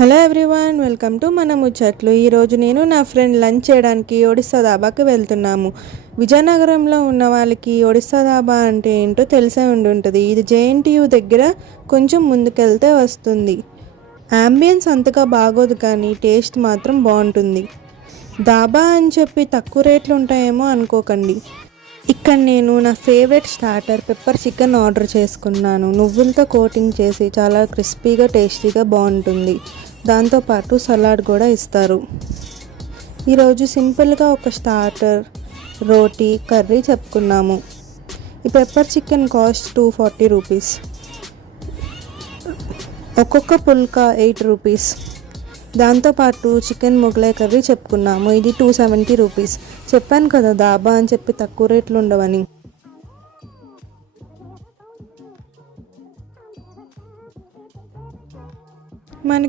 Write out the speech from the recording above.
Hello everyone, welcome to మన ముచ్చట్లు. ఈరోజు నేను నా ఫ్రెండ్ లంచ్ చేయడానికి ఒడిస్సా దాబాకి వెళ్తున్నాము. విజయనగరంలో ఉన్న వాళ్ళకి ఒడిస్సా దాబా అంటే ఏంటో తెలిసే ఉంటుంది. ఇది జేఎన్టీయూ దగ్గర కొంచెం ముందుకెళ్తే వస్తుంది. అంబియన్స్ అంతగా బాగోదు, కానీ టేస్ట్ మాత్రం బాగుంటుంది. దాబా అని చెప్పి తక్కువ రేట్లు ఉంటాయేమో అనుకోకండి. ఇక్కడ నేను నా favourite starter pepper chicken order చేసుకున్నాను. నువ్వులతో కోటింగ్ చేసి చాలా క్రిస్పీగా టేస్టీగా బాగుంటుంది. దాంతోపాటు సలాడ్ కూడా ఇస్తారు. ఈరోజు సింపుల్గా ఒక స్టార్టర్, రోటీ, కర్రీ చెప్పుకున్నాము. ఈ పెప్పర్ చికెన్ కాస్ట్ 240 రూపీస్. ఒక్కొక్క పుల్కా 8 రూపీస్. దాంతోపాటు చికెన్ మొగలై కర్రీ చెప్పుకున్నాము. ఇది 270 రూపీస్. చెప్పాను కదా దాబా అని చెప్పి తక్కువ రేట్లు ఉండవని. మనకి